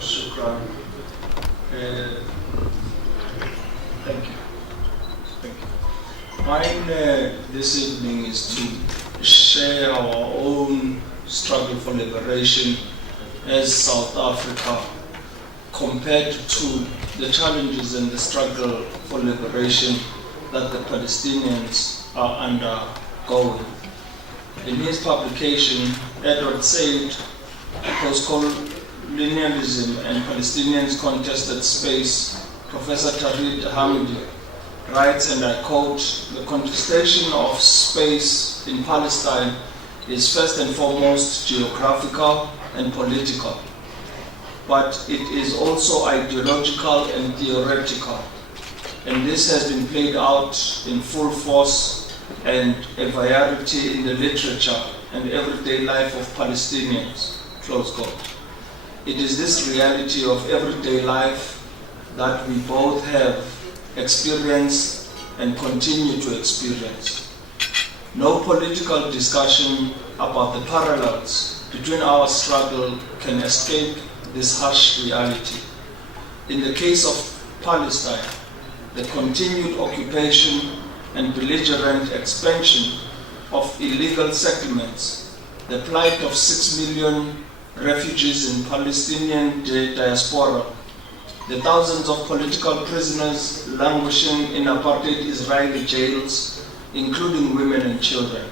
Shukran. Thank you. Thank you. Mine this evening is to share our own struggle for liberation as South Africa compared to the challenges and the struggle for liberation that the Palestinians are undergoing. In his publication, Edward Said, Post-Colonialism and Palestinians Contested Space, Professor Tariq Hamidi writes, and I quote, "The contestation of space in Palestine is first and foremost geographical and political, but it is also ideological and theoretical. And this has been played out in full force and a variety in the literature and everyday life of Palestinians," close quote. It is this reality of everyday life that we both have experienced and continue to experience. No political discussion about the parallels between our struggle can escape this harsh reality. In the case of Palestine, the continued occupation and belligerent expansion of illegal settlements, the plight of 6 million refugees in Palestinian diaspora, the thousands of political prisoners languishing in apartheid Israeli jails, including women and children,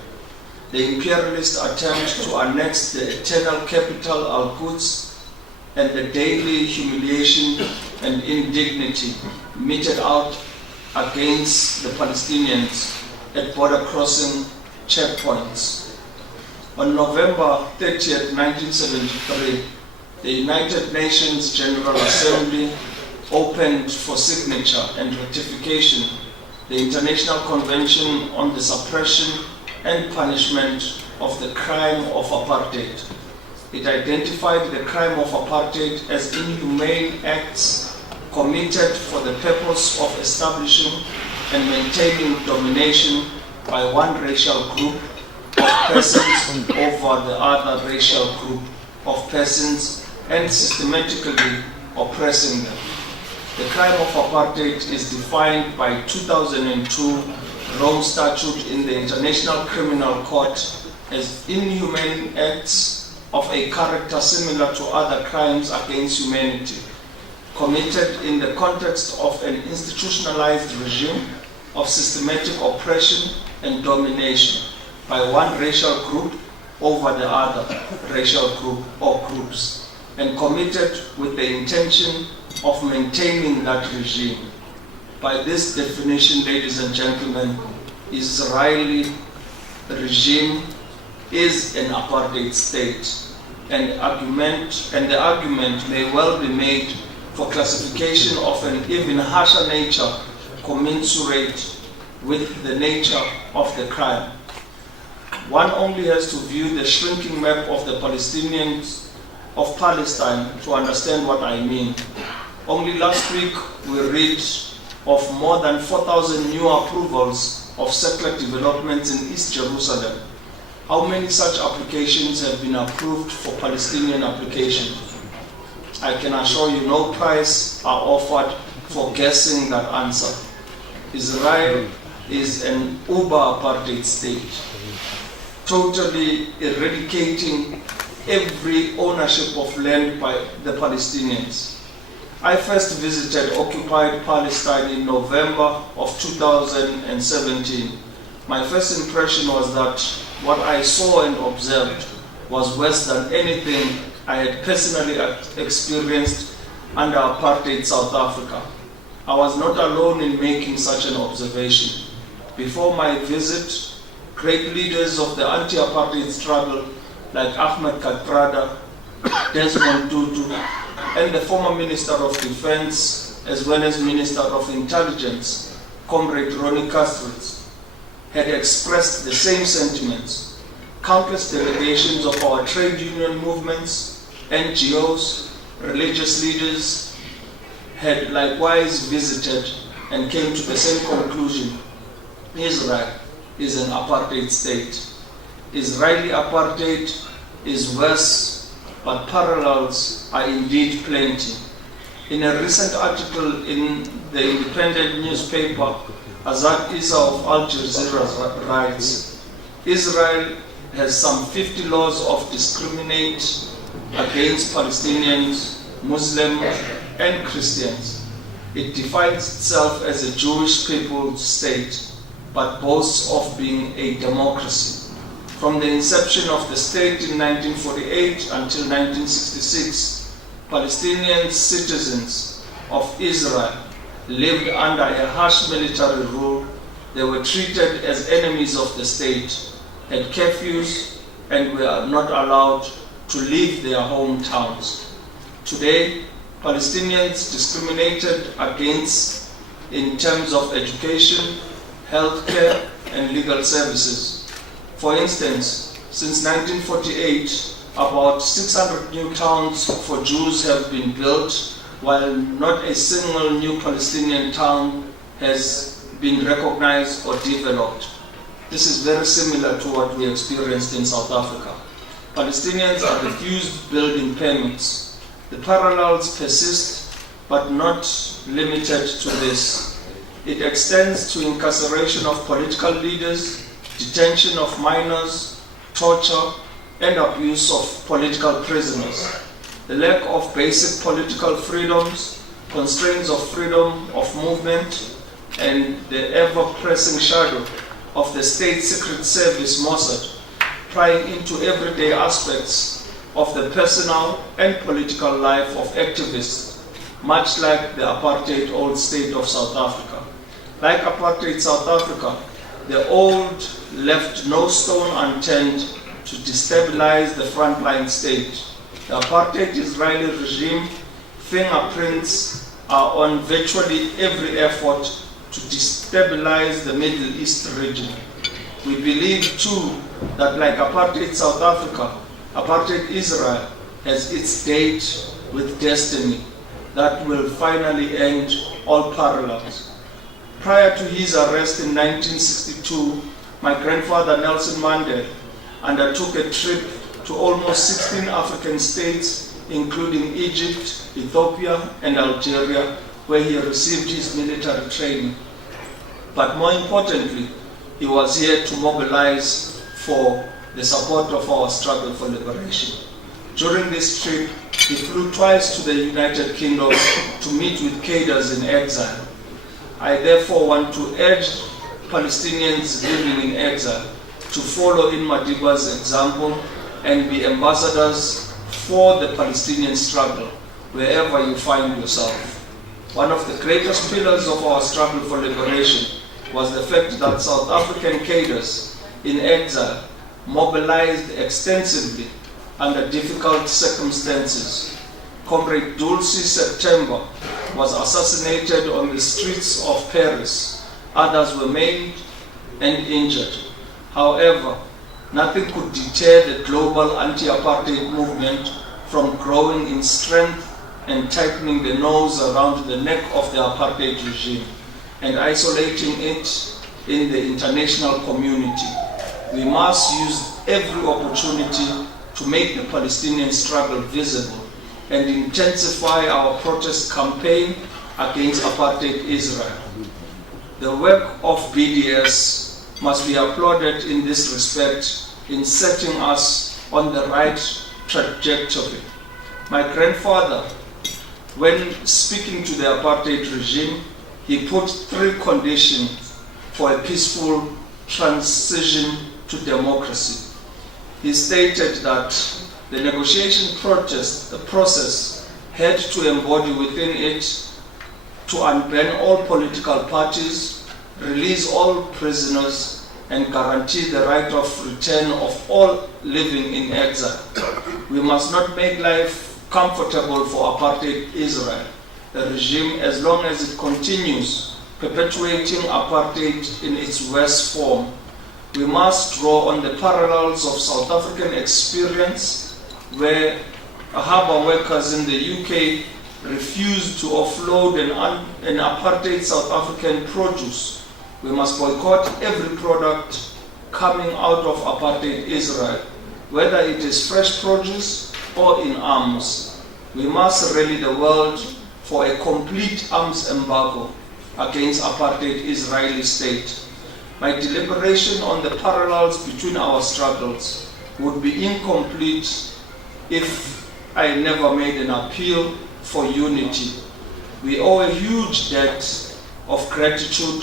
the imperialist attempt to annex the eternal capital Al-Quds, and the daily humiliation and indignity meted out against the Palestinians at border crossing checkpoints. On November 30th, 1973, the United Nations General Assembly opened for signature and ratification the International Convention on the Suppression and Punishment of the Crime of Apartheid. It identified the crime of apartheid as inhumane acts committed for the purpose of establishing and maintaining domination by one racial group of persons over the other racial group of persons and systematically oppressing them. The crime of apartheid is defined by 2002 Rome Statute in the International Criminal Court as inhumane acts of a character similar to other crimes against humanity, committed in the context of an institutionalized regime of systematic oppression and domination by one racial group over the other racial group or groups, and committed with the intention of maintaining that regime. By this definition, ladies and gentlemen, Israeli regime is an apartheid state, and the argument may well be made for classification of an even harsher nature commensurate with the nature of the crime. One only has to view the shrinking map of the Palestinians of Palestine to understand what I mean. Only last week we read of more than 4,000 new approvals of settler developments in East Jerusalem. How many such applications have been approved for Palestinian applications? I can assure you no price are offered for guessing that answer. Israel is an uber-apartheid state, totally eradicating every ownership of land by the Palestinians. I first visited occupied Palestine in November of 2017. My first impression was that what I saw and observed was worse than anything I had personally experienced under apartheid South Africa. I was not alone in making such an observation. Before my visit, great leaders of the anti-apartheid struggle like Ahmed Kathrada, Desmond Tutu, and the former Minister of Defense, as well as Minister of Intelligence, Comrade Ronnie Castritz, had expressed the same sentiments. Countless delegations of our trade union movements, NGOs, religious leaders had likewise visited and came to the same conclusion. Israel is an apartheid state. Israeli apartheid is worse but parallels are indeed plenty. In a recent article in the independent newspaper, Azad Isa of Al Jazeera writes, Israel has some 50 laws of discriminate against Palestinians, Muslims, and Christians. It defines itself as a Jewish people's state, but boasts of being a democracy. From the inception of the state in 1948 until 1966, Palestinian citizens of Israel lived under a harsh military rule. They were treated as enemies of the state, had curfews, and were not allowed to leave their hometowns. Today, Palestinians discriminated against in terms of education, healthcare, and legal services. For instance, since 1948, about 600 new towns for Jews have been built, while not a single new Palestinian town has been recognized or developed. This is very similar to what we experienced in South Africa. Palestinians are refused building permits. The parallels persist, but not limited to this. It extends to incarceration of political leaders, detention of minors, torture, and abuse of political prisoners. The lack of basic political freedoms, constraints of freedom of movement, and the ever-pressing shadow of the state secret service Mossad prying into everyday aspects of the personal and political life of activists, much like the apartheid old state of South Africa. Like apartheid South Africa, the old left no stone unturned to destabilize the frontline state. The apartheid Israeli regime fingerprints are on virtually every effort to destabilize the Middle East region. We believe too that like apartheid South Africa, apartheid Israel has its date with destiny that will finally end all parallels. Prior to his arrest in 1962, my grandfather Nelson Mandela undertook a trip to almost 16 African states, including Egypt, Ethiopia, and Algeria, where he received his military training. But more importantly, he was here to mobilize for the support of our struggle for liberation. During this trip, he flew twice to the United Kingdom to meet with cadres in exile. I therefore want to urge Palestinians living in exile to follow in Madiba's example and be ambassadors for the Palestinian struggle wherever you find yourself. One of the greatest pillars of our struggle for liberation was the fact that South African cadres in exile mobilized extensively under difficult circumstances. Comrade Dulcie September was assassinated on the streets of Paris. Others were maimed and injured. However, nothing could deter the global anti-apartheid movement from growing in strength and tightening the noose around the neck of the apartheid regime and isolating it in the international community. We must use every opportunity to make the Palestinian struggle visible and intensify our protest campaign against apartheid Israel. The work of BDS must be applauded in this respect in setting us on the right trajectory. My grandfather, when speaking to the apartheid regime, he put three conditions for a peaceful transition to democracy. He stated that the negotiation process had to embody within it to unban all political parties, release all prisoners, and guarantee the right of return of all living in exile. We must not make life comfortable for apartheid Israel, the regime, as long as it continues perpetuating apartheid in its worst form. We must draw on the parallels of South African experience, where harbour workers in the UK refused to offload an apartheid South African produce. We must boycott every product coming out of apartheid Israel, whether it is fresh produce, or in arms, we must rally the world for a complete arms embargo against apartheid Israeli state. My deliberation on the parallels between our struggles would be incomplete if I never made an appeal for unity. We owe a huge debt of gratitude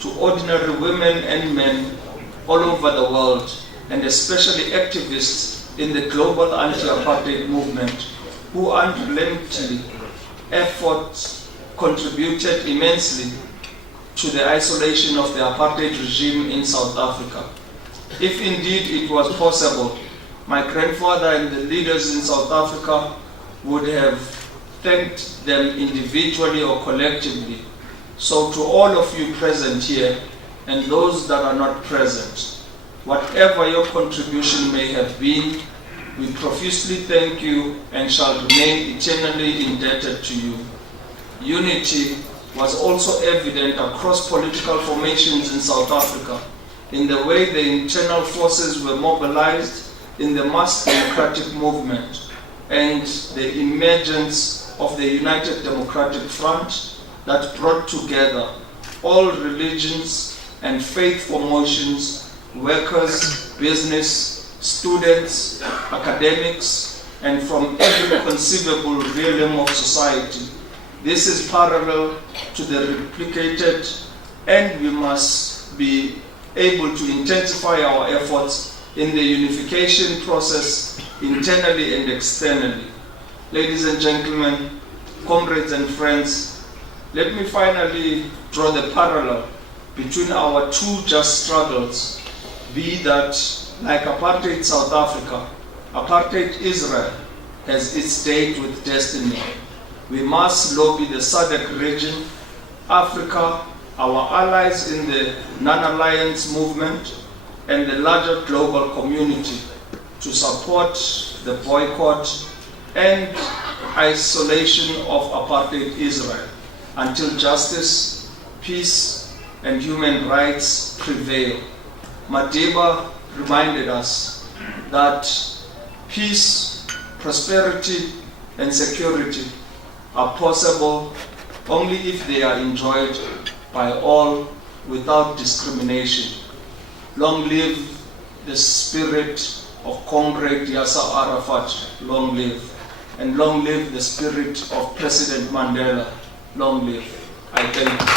to ordinary women and men all over the world, and especially activists in the global anti-apartheid movement who unrelentingly efforts contributed immensely to the isolation of the apartheid regime in South Africa. If indeed it was possible, my grandfather and the leaders in South Africa would have thanked them individually or collectively. So to all of you present here and those that are not present, whatever your contribution may have been, we profusely thank you and shall remain eternally indebted to you. Unity was also evident across political formations in South Africa in the way the internal forces were mobilized in the mass democratic movement and the emergence of the United Democratic Front that brought together all religions and faith formations, workers, business, students, academics, and from every conceivable realm of society. This is parallel to the replicated, and we must be able to intensify our efforts in the unification process internally and externally. Ladies and gentlemen, comrades and friends, let me finally draw the parallel between our two just struggles, be that like apartheid South Africa, apartheid Israel has its date with destiny. We must lobby the SADC region, Africa, our allies in the non-alliance movement, and the larger global community to support the boycott and isolation of apartheid Israel until justice, peace, and human rights prevail. Madiba reminded us that peace, prosperity, and security are possible only if they are enjoyed by all without discrimination. Long live the spirit of Comrade Yasser Arafat, long live. And long live the spirit of President Mandela, long live. I thank you.